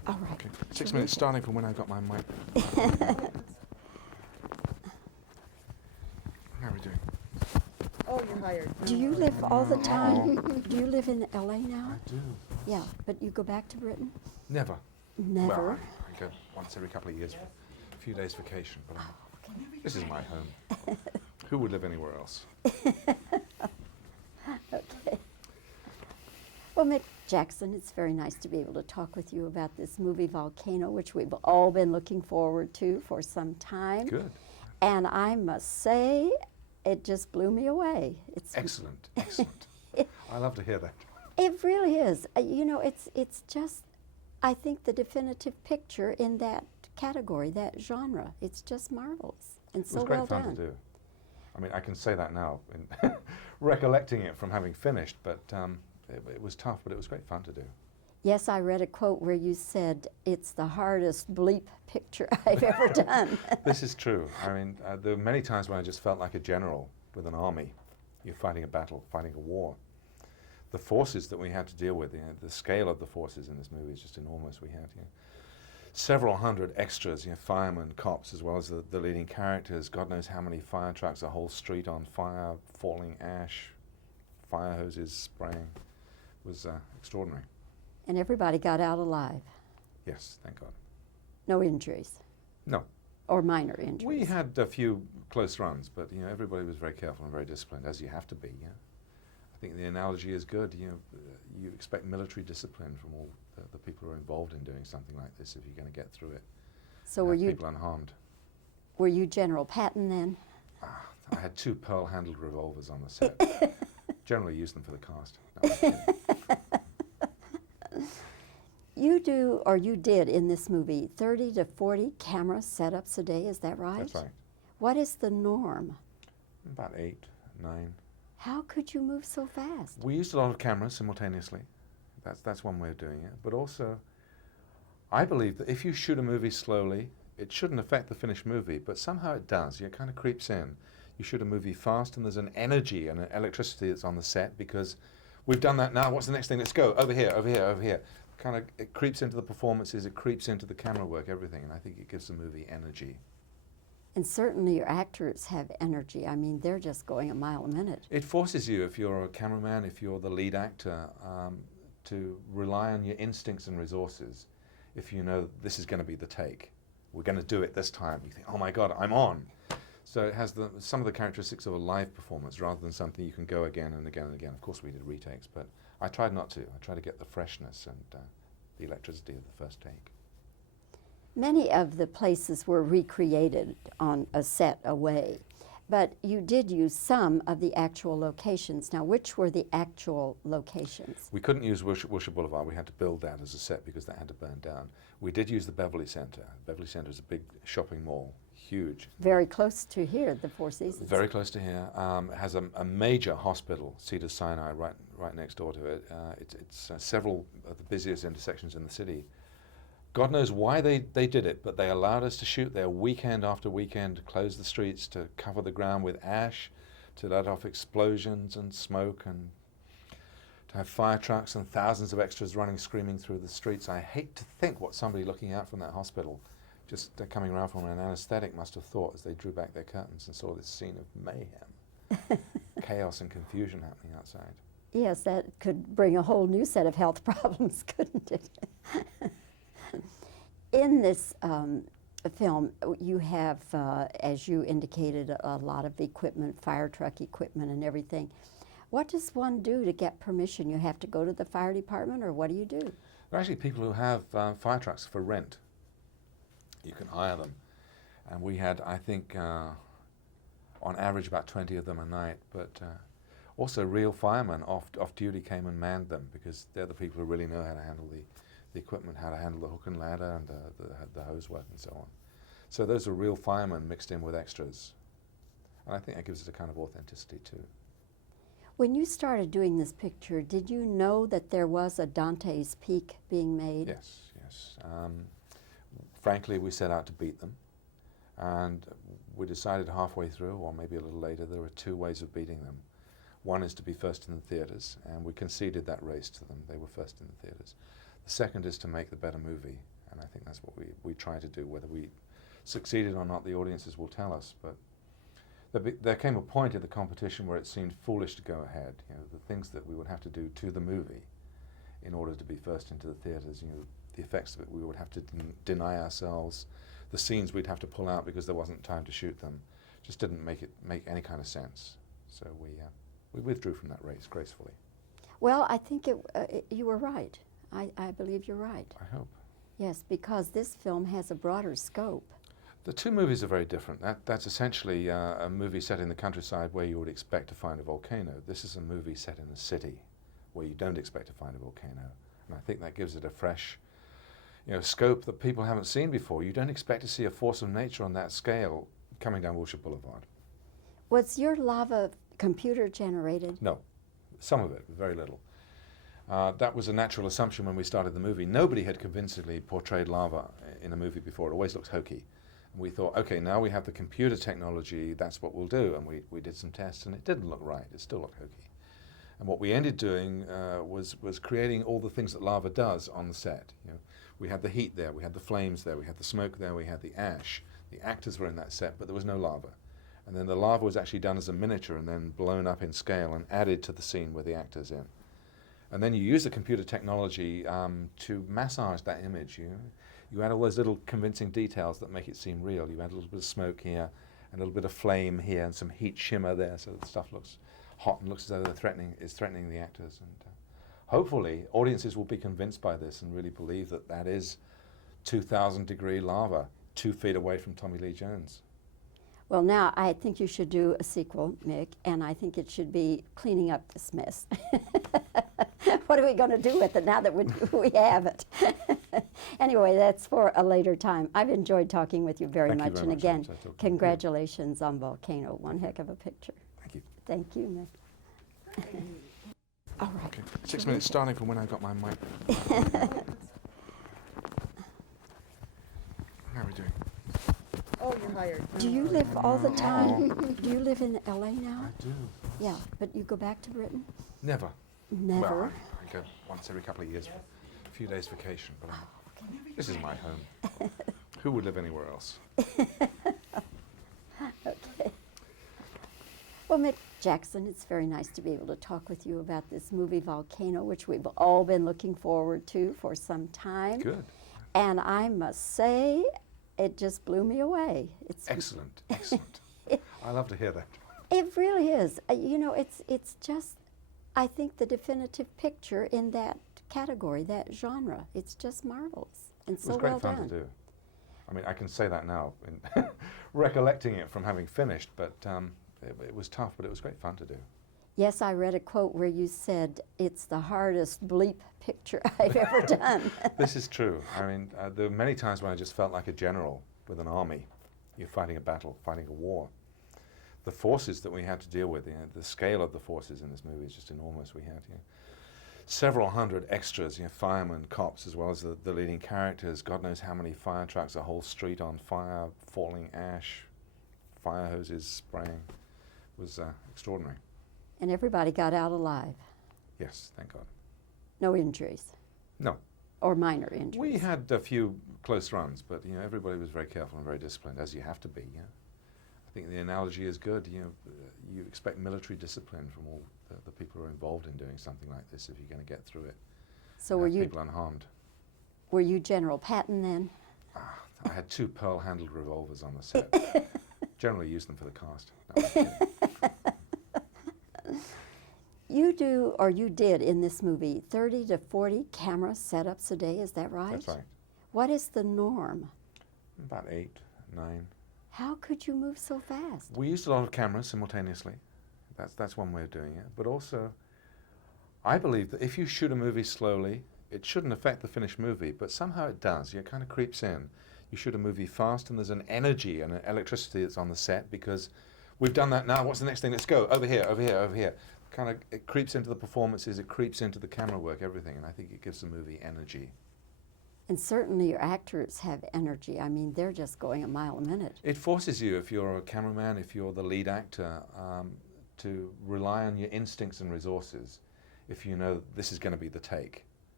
All right. Okay. 6 minutes starting from when I got my mic. How are we doing? Oh, you're hired. Do you live all the time? Do you live in LA now? I do. Yeah, but you go back to Britain? Never. Never. Well, I go once every couple of years for a few days vacation, but this is my home. Who would live anywhere else? Okay. Well, Mick Jackson, it's very nice to be able to talk with you about this movie Volcano, which we've all been looking forward to for some time. Good. And I must say, it just blew me away. It's Excellent. Excellent. I love to hear that. It really is. You know, it's just, I think, the definitive picture in that category, that genre. It's just marvelous and so well done. It was great fun to do. I mean, I can say that now, in recollecting it from having finished, but it was tough, but it was great fun to do. Yes, I read a quote where you said, it's the hardest bleep picture I've ever done. This is true. I mean, there were many times when I just felt like a general with an army. You're fighting a battle, fighting a war. The forces that we had to deal with, the scale of the forces in this movie is just enormous. We had several hundred extras, firemen, cops, as well as the leading characters. God knows how many fire trucks, a whole street on fire, falling ash, fire hoses spraying. It was extraordinary. And everybody got out alive. Yes, thank God. No injuries. No. Or minor injuries. We had a few close runs, but everybody was very careful and very disciplined, as you have to be. I think the analogy is good. You expect military discipline from all the people who are involved in doing something like this if you're going to get through it. So were you people unharmed? Were you General Patton then? I had 2 pearl-handled revolvers on the set. Generally used them for the cast. No, you do, or you did in this movie, 30 to 40 camera setups a day, is that right? That's right. What is the norm? About 8, 9. How could you move so fast? We used a lot of cameras simultaneously. That's one way of doing it. But also, I believe that if you shoot a movie slowly, it shouldn't affect the finished movie, but somehow it does. It kind of creeps in. You shoot a movie fast, and there's an energy and an electricity that's on the set because we've done that now. What's the next thing? Let's go over here, over here, over here. Kind of, it creeps into the performances. It creeps into the camera work, everything, and I think it gives the movie energy. And certainly your actors have energy. I mean, they're just going a mile a minute. It forces you, if you're a cameraman, if you're the lead actor, to rely on your instincts and resources. If you know this is going to be the take, we're going to do it this time, you think, oh my God, I'm on. So it has some of the characteristics of a live performance rather than something you can go again and again and again. Of course we did retakes, but I tried not to. I tried to get the freshness and the electricity of the first take. Many of the places were recreated on a set away, but you did use some of the actual locations. Now, which were the actual locations? We couldn't use Wilshire Boulevard. We had to build that as a set because that had to burn down. We did use the Beverly Center. Beverly Center is a big shopping mall, huge. Very close to here, the Four Seasons. Very close to here. It has a major hospital, Cedars-Sinai, right next door to it. It's several of the busiest intersections in the city. God knows why they did it, but they allowed us to shoot there weekend after weekend, to close the streets, to cover the ground with ash, to let off explosions and smoke, and to have fire trucks and thousands of extras running, screaming through the streets. I hate to think what somebody looking out from that hospital, just coming around from an anesthetic, must have thought as they drew back their curtains and saw this scene of mayhem, chaos and confusion happening outside. Yes, that could bring a whole new set of health problems, couldn't it? In this film, you have, as you indicated, a lot of equipment, fire truck equipment and everything. What does one do to get permission? You have to go to the fire department, or what do you do? There are actually people who have fire trucks for rent. You can hire them. And we had, I think, on average about 20 of them a night, but also real firemen off duty came and manned them because they're the people who really know how to handle the equipment, how to handle the hook and ladder and the hose work and so on. So those are real firemen mixed in with extras. And I think that gives it a kind of authenticity too. When you started doing this picture, did you know that there was a Dante's Peak being made? Yes, yes. Frankly, we set out to beat them. And we decided halfway through, or maybe a little later, there were 2 ways of beating them. One is to be first in the theaters, and we conceded that race to them. They were first in the theaters. The second is to make the better movie, and I think that's what we try to do. Whether we succeeded or not, the audiences will tell us. But there came a point in the competition where it seemed foolish to go ahead. You know, the things that we would have to do to the movie in order to be first into the theatres, you know, the effects of it, we would have to deny ourselves. The scenes we'd have to pull out because there wasn't time to shoot them. Just didn't make any kind of sense. So we withdrew from that race gracefully. Well, I think you were right. I believe you're right. I hope. Yes, because this film has a broader scope. The two movies are very different. That's essentially a movie set in the countryside where you would expect to find a volcano. This is a movie set in the city where you don't expect to find a volcano. And I think that gives it a fresh, you know, scope that people haven't seen before. You don't expect to see a force of nature on that scale coming down Wilshire Boulevard. Was your lava computer generated? No, some of it, very little. That was a natural assumption when we started the movie. Nobody had convincingly portrayed lava in a movie before. It always looks hokey. And we thought, okay, now we have the computer technology, that's what we'll do. And we did some tests, and it didn't look right. It still looked hokey. And what we ended doing was creating all the things that lava does on the set. You know, we had the heat there, we had the flames there, we had the smoke there, we had the ash. The actors were in that set, but there was no lava. And then the lava was actually done as a miniature and then blown up in scale and added to the scene with the actors in. And then you use the computer technology to massage that image. You add all those little convincing details that make it seem real. You add a little bit of smoke here, and a little bit of flame here, and some heat shimmer there, so the stuff looks hot and looks as though it's threatening the actors. And hopefully, audiences will be convinced by this and really believe that that is 2,000-degree lava, 2 feet away from Tommy Lee Jones. Well, now I think you should do a sequel, Mick, and I think it should be cleaning up this mess. What are we going to do with it now that we have it? Anyway, that's for a later time. I've enjoyed talking with you very much. And again, congratulations on Volcano. One heck of a picture. Thank you. Thank you, Mick. All right. Okay. 6 minutes starting from when I got my mic. How are we doing? Oh, you're hired. Do you live all the time? Do you live in LA now? I do. Yeah, but you go back to Britain? Never. Never. Well, I go once every couple of years for a few days vacation, but this is my home. Who would live anywhere else? Okay. Well, Mick Jackson, it's very nice to be able to talk with you about this movie Volcano, which we've all been looking forward to for some time. Good. And I must say, it just blew me away. It's Excellent, excellent. I love to hear that. It really is. You know, it's just, I think, the definitive picture in that category, that genre. It's just marvelous and so well done. It was great fun to do. I mean, I can say that now, in recollecting it from having finished, but it was tough, but it was great fun to do. Yes, I read a quote where you said, it's the hardest bleep picture I've ever done. This is true. I mean, there were many times when I just felt like a general with an army. You're fighting a battle, fighting a war. The forces that we had to deal with, you know, the scale of the forces in this movie is just enormous. We had several hundred extras, firemen, cops, as well as the leading characters. God knows how many fire trucks, a whole street on fire, falling ash, fire hoses spraying. It was extraordinary. And everybody got out alive. Yes, thank God. No injuries. No. Or minor injuries. We had a few close runs, but everybody was very careful and very disciplined, as you have to be. I think the analogy is good. You expect military discipline from all the people who are involved in doing something like this if you're going to get through it. So were you people unharmed? Were you General Patton then? I had 2 pearl-handled revolvers on the set. Generally used them for the cast. No, I'm kidding. You do, or you did in this movie, 30 to 40 camera setups a day, is that right? That's right. What is the norm? About 8, 9. How could you move so fast? We used a lot of cameras simultaneously. That's one way of doing it. But also, I believe that if you shoot a movie slowly, it shouldn't affect the finished movie, but somehow it does. It kind of creeps in. You shoot a movie fast, and there's an energy and an electricity that's on the set because we've done that now. What's the next thing? Let's go. Over here, over here, over here. It creeps into the performances, it creeps into the camera work, everything, and I think it gives the movie energy. And certainly your actors have energy. I mean, they're just going a mile a minute. It forces you, if you're a cameraman, if you're the lead actor, to rely on your instincts and resources if you know this is going to be the take.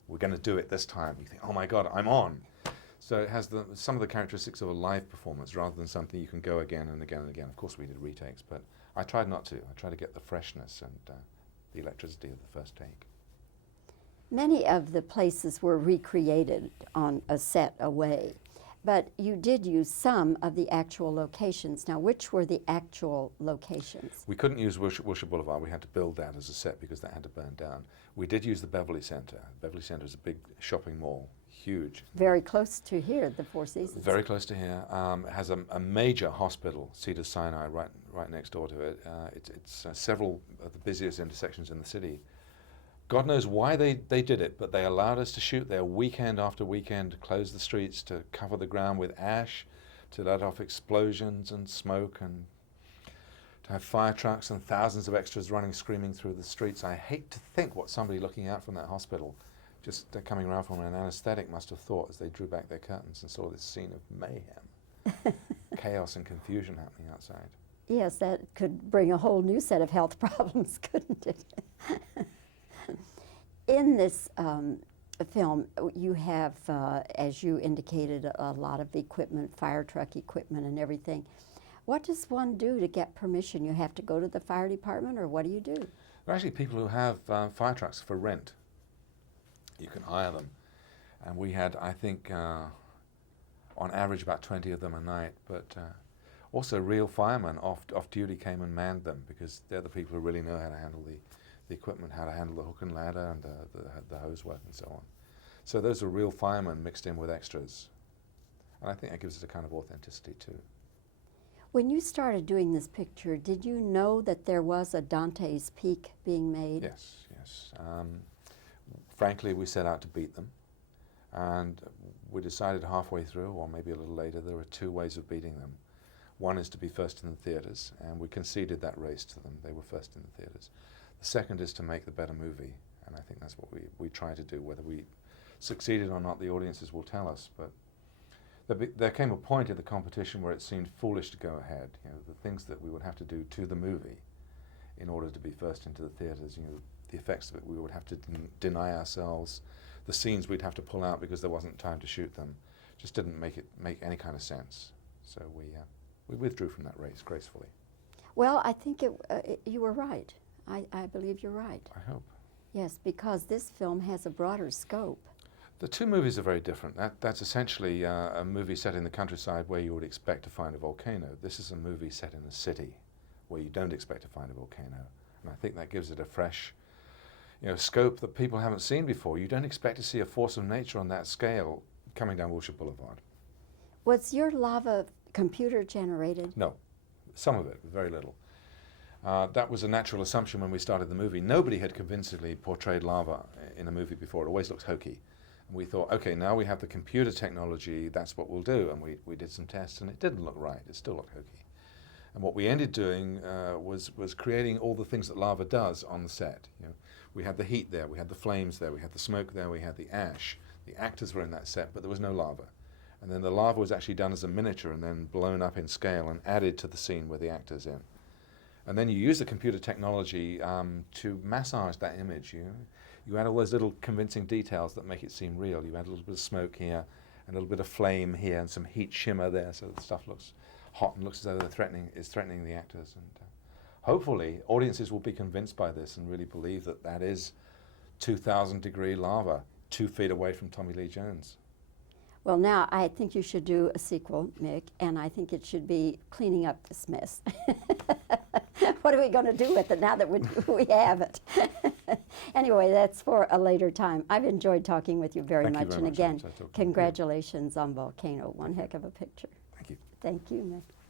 we're going to do it this time. You think, oh my God, I'm on. So it has some of the characteristics of a live performance rather than something you can go again and again and again. Of course we did retakes, but I tried not to. I tried to get the freshness and the electricity of the first take. Many of the places were recreated on a set away, but you did use some of the actual locations. Now, which were the actual locations? We couldn't use Wilshire Boulevard. We had to build that as a set because that had to burn down. We did use the Beverly Center. Beverly Center is a big shopping mall, huge. Very close to here, the Four Seasons. Very close to here. It has a major hospital, Cedars-Sinai, right next door to it. It's several of the busiest intersections in the city. God knows why they did it, but they allowed us to shoot there weekend after weekend, to close the streets, to cover the ground with ash, to let off explosions and smoke, and to have fire trucks and thousands of extras running screaming through the streets. I hate to think what somebody looking out from that hospital, just coming around from an anesthetic, must have thought as they drew back their curtains and saw this scene of mayhem, chaos and confusion happening outside. Yes, that could bring a whole new set of health problems, couldn't it? In this film, you have, as you indicated, a lot of equipment, fire truck equipment and everything. What does one do to get permission? You have to go to the fire department, or what do you do? There are actually people who have fire trucks for rent. You can hire them. And we had, I think, on average about 20 of them a night, but also real firemen off duty came and manned them because they're the people who really know how to handle the equipment, how to handle the hook and ladder and the hose work and so on. So those are real firemen mixed in with extras. And I think that gives it a kind of authenticity too. When you started doing this picture, did you know that there was a Dante's Peak being made? Yes, yes. Frankly, we set out to beat them. And we decided halfway through, or maybe a little later, there are two ways of beating them. One is to be first in the theaters, and we conceded that race to them. They were first in the theaters. The second is to make the better movie, and I think that's what we try to do. Whether we succeeded or not, the audiences will tell us. But there came a point in the competition where it seemed foolish to go ahead. You know, the things that we would have to do to the movie in order to be first into the theaters, you know, the effects of it, we would have to deny ourselves. The scenes we'd have to pull out because there wasn't time to shoot them. Just didn't make any kind of sense. So we withdrew from that race gracefully. Well, I think you were right. I believe you're right. I hope. Yes, because this film has a broader scope. The two movies are very different. That's essentially a movie set in the countryside where you would expect to find a volcano. This is a movie set in a city where you don't expect to find a volcano. And I think that gives it a fresh, scope that people haven't seen before. You don't expect to see a force of nature on that scale coming down Wilshire Boulevard. Was your lava computer generated? No, some of it, very little. That was a natural assumption when we started the movie. Nobody had convincingly portrayed lava in a movie before. It always looks hokey. And we thought, okay, now we have the computer technology, that's what we'll do. And we did some tests, and it didn't look right. It still looked hokey. And what we ended doing was creating all the things that lava does on the set. We had the heat there, we had the flames there, we had the smoke there, we had the ash. The actors were in that set, but there was no lava. And then the lava was actually done as a miniature and then blown up in scale and added to the scene with the actors in. And then you use the computer technology to massage that image. You add all those little convincing details that make it seem real. You add a little bit of smoke here, and a little bit of flame here, and some heat shimmer there, so the stuff looks hot and looks as though it's threatening the actors. And hopefully, audiences will be convinced by this and really believe that that is 2,000-degree lava, 2 feet away from Tommy Lee Jones. Well, now I think you should do a sequel, Mick, and I think it should be cleaning up this mess. What are we going to do with it now that we have it? Anyway, that's for a later time. I've enjoyed talking with you very Thank you much. very And much. again, Nice talking to you. congratulations on Volcano. One heck of a picture. Thank you. Thank you, Mick.